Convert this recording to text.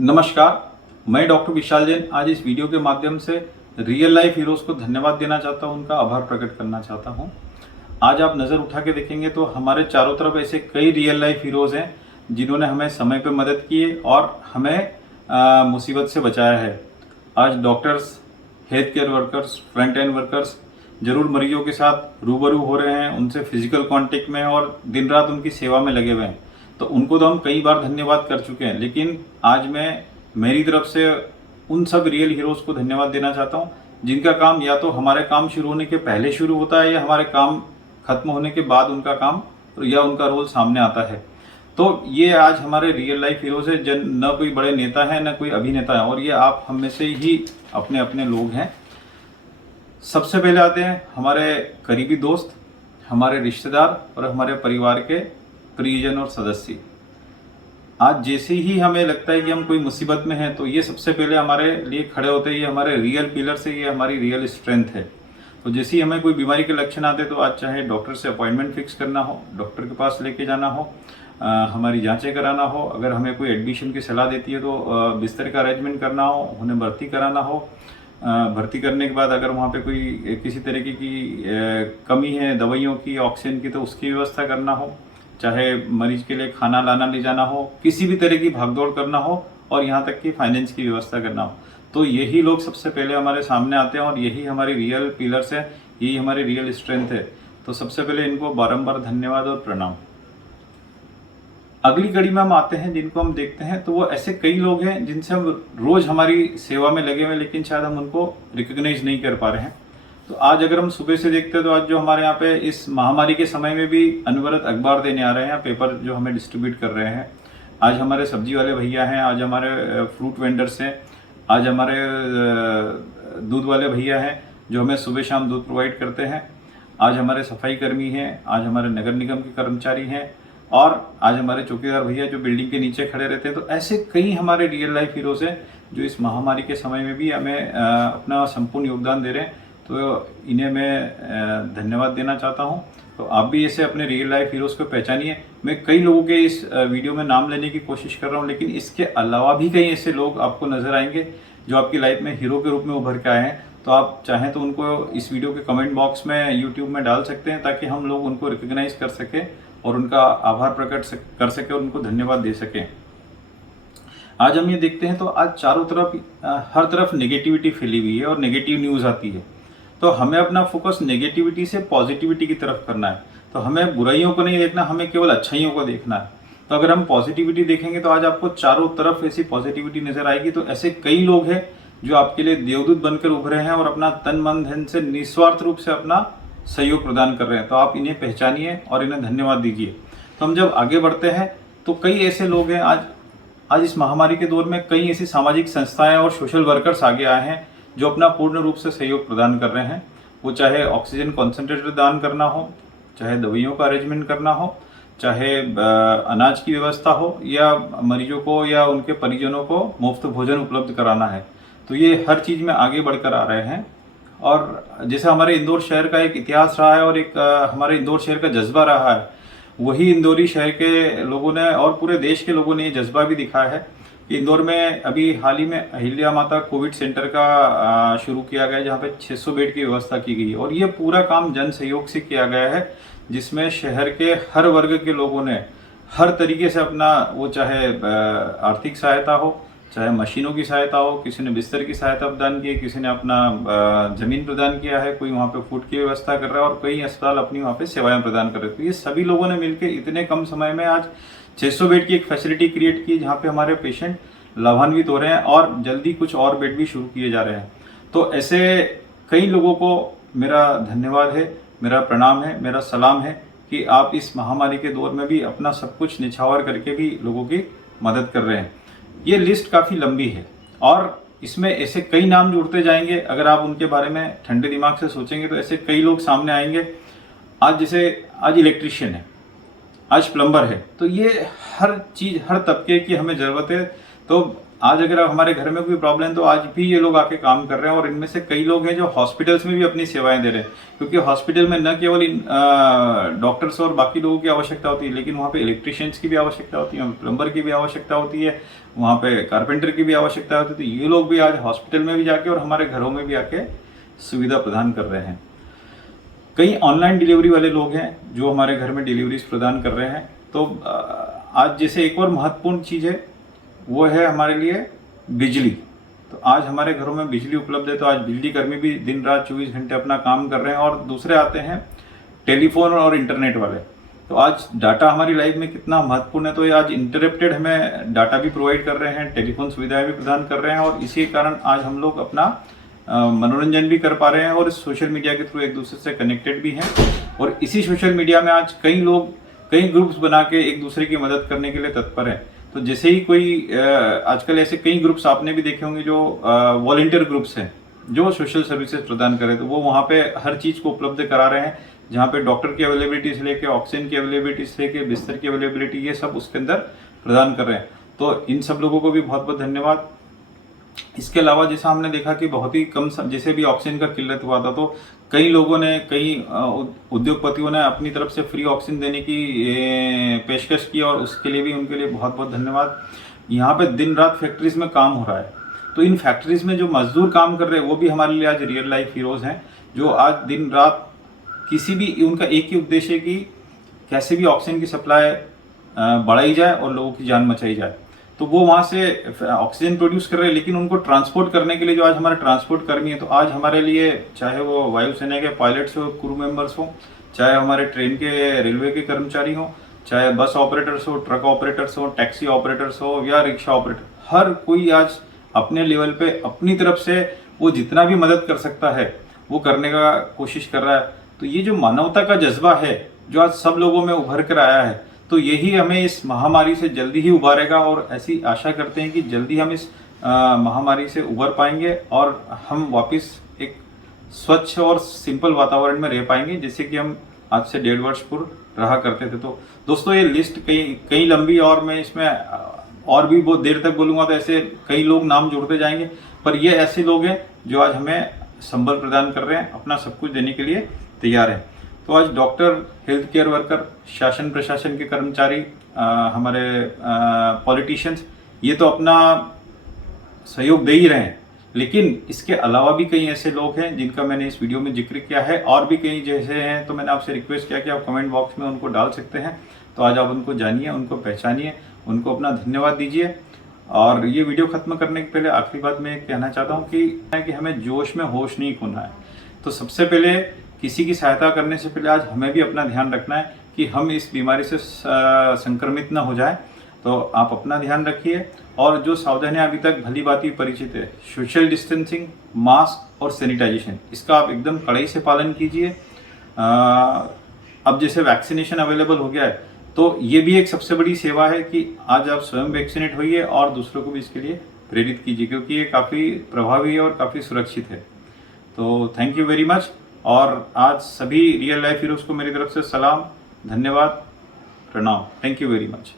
नमस्कार, मैं डॉक्टर विशाल जैन आज इस वीडियो के माध्यम से रियल लाइफ हीरोज़ को धन्यवाद देना चाहता हूं, उनका आभार प्रकट करना चाहता हूं। आज आप नज़र उठा के देखेंगे तो हमारे चारों तरफ ऐसे कई रियल लाइफ हीरोज़ हैं जिन्होंने हमें समय पे मदद की है और हमें मुसीबत से बचाया है। आज doctors, health care workers, front end workers जरूर मरीजों के साथ रूबरू हो रहे हैं, उनसे फिजिकल कांटेक्ट में और दिन रात उनकी सेवा में लगे हुए हैं। तो उनको तो हम कई बार धन्यवाद कर चुके हैं, लेकिन आज मैं मेरी तरफ से उन सब रियल हीरोज़ को धन्यवाद देना चाहता हूं जिनका काम या तो हमारे काम शुरू होने के पहले शुरू होता है या हमारे काम खत्म होने के बाद उनका काम या उनका रोल सामने आता है। तो ये आज हमारे रियल लाइफ हीरोज़ है, जन न कोई बड़े नेता है न कोई अभिनेता है, और ये आप हम में से ही अपने अपने लोग हैं। सबसे पहले आते हैं हमारे करीबी दोस्त, हमारे रिश्तेदार और हमारे परिवार के प्रियजन और सदस्य। आज जैसे ही हमें लगता है कि हम कोई मुसीबत में हैं तो ये सबसे पहले हमारे लिए खड़े होते हैं। ये हमारे रियल पिलर है, ये हमारी रियल स्ट्रेंथ है। तो जैसे ही हमें कोई बीमारी के लक्षण आते हैं तो आज चाहे डॉक्टर से अपॉइंटमेंट फिक्स करना हो, डॉक्टर के पास लेके जाना हो, हमारी जांचें कराना हो, अगर हमें कोई एडमिशन की सलाह देती है तो बिस्तर का अरेंजमेंट करना हो, उन्हें भर्ती कराना हो, भर्ती करने के बाद अगर वहाँ पे कोई किसी तरीके की कमी है दवाइयों की, ऑक्सीजन की, तो उसकी व्यवस्था करना हो, चाहे मरीज के लिए खाना लाना ले जाना हो, किसी भी तरह की भागदौड़ करना हो और यहाँ तक कि फाइनेंस की व्यवस्था करना हो, तो यही लोग सबसे पहले हमारे सामने आते हैं और यही हमारी रियल पिलर्स है, यही हमारी रियल स्ट्रेंथ है। तो सबसे पहले इनको बारंबार धन्यवाद और प्रणाम। अगली कड़ी में हम आते हैं जिनको हम देखते हैं, तो वो ऐसे कई लोग हैं जिनसे हम रोज हमारी सेवा में लगे हुए, लेकिन शायद हम उनको रिकॉग्नाइज नहीं कर पा रहे हैं। तो आज अगर हम सुबह से देखते हैं तो आज जो हमारे यहाँ पे इस महामारी के समय में भी अनवरत अखबार देने आ रहे हैं, पेपर जो हमें डिस्ट्रीब्यूट कर रहे हैं। आज हमारे सब्जी वाले भैया हैं, आज हमारे फ्रूट वेंडर्स हैं, आज हमारे दूध वाले भैया हैं जो हमें सुबह शाम दूध प्रोवाइड करते हैं, आज हमारे सफाई कर्मी हैं, आज हमारे नगर निगम के कर्मचारी हैं, और आज हमारे चौकीदार भैया जो बिल्डिंग के नीचे खड़े रहते हैं। तो ऐसे कई हमारे रियल लाइफ हीरोज़ हैं जो इस महामारी के समय में भी हमें अपना संपूर्ण योगदान दे रहे हैं। तो इन्हें मैं धन्यवाद देना चाहता हूं। तो आप भी ऐसे अपने रियल लाइफ हीरोज़ को पहचानिए। मैं कई लोगों के इस वीडियो में नाम लेने की कोशिश कर रहा हूं, लेकिन इसके अलावा भी कई ऐसे लोग आपको नजर आएंगे जो आपकी लाइफ में हीरो के रूप में उभर के आए हैं। तो आप चाहें तो उनको इस वीडियो के कमेंट बॉक्स में यूट्यूब में डाल सकते हैं, ताकि हम लोग उनको रिकॉग्नाइज कर सकें और उनका आभार प्रकट कर सके और उनको धन्यवाद दे सकें। आज हम ये देखते हैं तो आज चारों तरफ हर तरफ नेगेटिविटी फैली हुई है और नेगेटिव न्यूज़ आती है। तो हमें अपना फोकस नेगेटिविटी से पॉजिटिविटी की तरफ करना है। तो हमें बुराइयों को नहीं देखना, हमें केवल अच्छाइयों को देखना है। तो अगर हम पॉजिटिविटी देखेंगे तो आज आपको चारों तरफ ऐसी पॉजिटिविटी नजर आएगी। तो ऐसे कई लोग हैं जो आपके लिए देवदूत बनकर उभरे हैं और अपना तन मन धन से निस्वार्थ रूप से अपना सहयोग प्रदान कर रहे हैं। तो आप इन्हें पहचानिए और इन्हें धन्यवाद दीजिए। तो हम जब आगे बढ़ते हैं तो कई ऐसे लोग हैं आज इस महामारी के दौर में कई ऐसी सामाजिक संस्थाएं और सोशल वर्कर्स आगे आए हैं जो अपना पूर्ण रूप से सहयोग प्रदान कर रहे हैं। वो चाहे ऑक्सीजन कॉन्सेंट्रेटर दान करना हो, चाहे दवाइयों का अरेंजमेंट करना हो, चाहे अनाज की व्यवस्था हो, या मरीजों को या उनके परिजनों को मुफ्त भोजन उपलब्ध कराना है। तो ये हर चीज़ में आगे बढ़कर आ रहे हैं। और जैसे हमारे इंदौर शहर का एक इतिहास रहा है और एक हमारे इंदौर शहर का जज्बा रहा है, वही इंदौरी शहर के लोगों ने और पूरे देश के लोगों ने ये जज्बा भी दिखाया है। इंदौर में अभी हाल ही में अहिल्या माता कोविड सेंटर का शुरू किया गया, जहाँ पे 600 बेड की व्यवस्था की गई और ये पूरा काम जन सहयोग से किया गया है, जिसमें शहर के हर वर्ग के लोगों ने हर तरीके से अपना, वो चाहे आर्थिक सहायता हो, चाहे मशीनों की सहायता हो, किसी ने बिस्तर की सहायता प्रदान की है, किसी ने अपना जमीन प्रदान किया है, कोई वहाँ पे फूड की व्यवस्था कर रहा है और कई अस्पताल अपनी वहाँ पे सेवाएं प्रदान कर रहे हैं। तो ये सभी लोगों ने मिलकर इतने कम समय में आज 600 बेड की एक फैसिलिटी क्रिएट की, जहाँ पे हमारे पेशेंट लाभान्वित हो रहे हैं और जल्दी कुछ और बेड भी शुरू किए जा रहे हैं। तो ऐसे कई लोगों को मेरा धन्यवाद है, मेरा प्रणाम है, मेरा सलाम है कि आप इस महामारी के दौर में भी अपना सब कुछ निछावर करके भी लोगों की मदद कर रहे हैं। ये लिस्ट काफ़ी लंबी है और इसमें ऐसे कई नाम जुड़ते जाएंगे। अगर आप उनके बारे में ठंडे दिमाग से सोचेंगे तो ऐसे कई लोग सामने आएंगे। आज जैसे आज इलेक्ट्रीशियन है, आज प्लम्बर है, तो ये हर चीज़ हर तबके की हमें ज़रूरत है। तो आज अगर हमारे घर में कोई प्रॉब्लम तो आज भी ये लोग आके काम कर रहे हैं, और इनमें से कई लोग हैं जो हॉस्पिटल्स में भी अपनी सेवाएं दे रहे हैं, क्योंकि हॉस्पिटल में न केवल डॉक्टर्स और बाकी लोगों की आवश्यकता होती है, लेकिन वहाँ पे इलेक्ट्रिशियंस की भी आवश्यकता होती है, प्लम्बर की भी आवश्यकता होती है, वहाँ पे कारपेंटर की भी आवश्यकता होती है। तो ये लोग भी आज हॉस्पिटल में भी जाके और हमारे घरों में भी आके सुविधा प्रदान कर रहे हैं। कई ऑनलाइन डिलीवरी वाले लोग हैं जो हमारे घर में डिलीवरीज प्रदान कर रहे हैं। तो आज जैसे एक और महत्वपूर्ण चीज़ है वो है हमारे लिए बिजली। तो आज हमारे घरों में बिजली उपलब्ध है, तो आज बिजली कर्मी भी दिन रात 24 घंटे अपना काम कर रहे हैं। और दूसरे आते हैं टेलीफोन और इंटरनेट वाले। तो आज डाटा हमारी लाइफ में कितना महत्वपूर्ण है, तो ये आज इंटरप्टेड हमें डाटा भी प्रोवाइड कर रहे हैं, टेलीफोन सुविधाएं भी प्रदान कर रहे हैं, और इसी कारण आज हम लोग अपना मनोरंजन भी कर पा रहे हैं और सोशल मीडिया के थ्रू एक दूसरे से कनेक्टेड भी हैं। और इसी सोशल मीडिया में आज कई लोग कई ग्रुप्स बना के एक दूसरे की मदद करने के लिए तत्पर हैं। तो जैसे ही कोई आजकल ऐसे कई ग्रुप्स आपने भी देखे होंगे जो वॉलंटियर ग्रुप्स हैं जो सोशल सर्विसेज प्रदान करें, तो वो वहाँ पे हर चीज़ को उपलब्ध करा रहे हैं, जहाँ पे डॉक्टर की अवेलेबिलिटी से लेके ऑक्सीजन की अवेलेबिलिटी से लेके बिस्तर की अवेलेबिलिटी, ये सब उसके अंदर प्रदान कर रहे हैं। तो इन सब लोगों को भी बहुत बहुत धन्यवाद। इसके अलावा जैसा हमने देखा कि बहुत ही कम जैसे भी ऑक्सीजन का किल्लत हुआ था, तो कई लोगों ने, कई उद्योगपतियों ने अपनी तरफ से फ्री ऑक्सीजन देने की पेशकश की, और उसके लिए भी उनके लिए बहुत बहुत धन्यवाद। यहाँ पे दिन रात फैक्ट्रीज में काम हो रहा है, तो इन फैक्ट्रीज में जो मजदूर काम कर रहे हैं वो भी हमारे लिए आज रियल लाइफ हीरोज हैं, जो आज दिन रात किसी भी, उनका एक ही उद्देश्य है कि कैसे भी ऑक्सीजन की सप्लाई बढ़ाई जाए और लोगों की जान बचाई जाए। तो वो वहाँ से ऑक्सीजन प्रोड्यूस कर रहे हैं, लेकिन उनको ट्रांसपोर्ट करने के लिए जो आज हमारे ट्रांसपोर्ट कर्मी है, तो आज हमारे लिए चाहे वो वायुसेना के पायलट्स हो, क्रू मेंबर्स हो, चाहे हमारे ट्रेन के, रेलवे के कर्मचारी हो, चाहे बस ऑपरेटर्स हो, ट्रक ऑपरेटर्स हो, टैक्सी ऑपरेटर्स हो या रिक्शा ऑपरेटर, हर कोई आज अपने लेवल पे अपनी तरफ से वो जितना भी मदद कर सकता है वो करने का कोशिश कर रहा है। तो ये जो मानवता का जज्बा है जो आज सब लोगों में उभर कर आया है, तो यही हमें इस महामारी से जल्दी ही उबारेगा, और ऐसी आशा करते हैं कि जल्दी हम इस महामारी से उबर पाएंगे और हम वापस एक स्वच्छ और सिंपल वातावरण में रह पाएंगे, जैसे कि हम आज से 1.5 वर्ष पूर्व रहा करते थे। तो दोस्तों ये लिस्ट कई लंबी, और मैं इसमें और भी बहुत देर तक बोलूँगा तो ऐसे कई लोग नाम जोड़ते जाएंगे, पर ये ऐसे लोग हैं जो आज हमें संबल प्रदान कर रहे हैं, अपना सब कुछ देने के लिए तैयार हैं। तो आज डॉक्टर, हेल्थ केयर वर्कर, शासन प्रशासन के कर्मचारी, हमारे पॉलिटिशियंस, ये तो अपना सहयोग दे ही रहे हैं, लेकिन इसके अलावा भी कई ऐसे लोग हैं जिनका मैंने इस वीडियो में जिक्र किया है, और भी कई जैसे हैं। तो मैंने आपसे रिक्वेस्ट किया कि आप कमेंट बॉक्स में उनको डाल सकते हैं। तो आज आप उनको जानिए, उनको पहचानिए, उनको अपना धन्यवाद दीजिए। और ये वीडियो खत्म करने के पहले आखिरी बात मैं कहना चाहता हूँ कि हमें जोश में होश नहीं खोना है। तो सबसे पहले किसी की सहायता करने से पहले आज हमें भी अपना ध्यान रखना है कि हम इस बीमारी से संक्रमित न हो जाए। तो आप अपना ध्यान रखिए, और जो सावधानियां अभी तक भली भांति परिचित है, सोशल डिस्टेंसिंग, मास्क और सैनिटाइजेशन, इसका आप एकदम कड़ाई से पालन कीजिए। अब जैसे वैक्सीनेशन अवेलेबल हो गया है, तो ये भी एक सबसे बड़ी सेवा है कि आज आप स्वयं वैक्सीनेट होइए और दूसरों को भी इसके लिए प्रेरित कीजिए, क्योंकि ये काफ़ी प्रभावी है और काफ़ी सुरक्षित है। तो थैंक यू वेरी मच। और आज सभी रियल लाइफ हीरोज़ को मेरी तरफ से सलाम, धन्यवाद, प्रणाम। Thank you very much.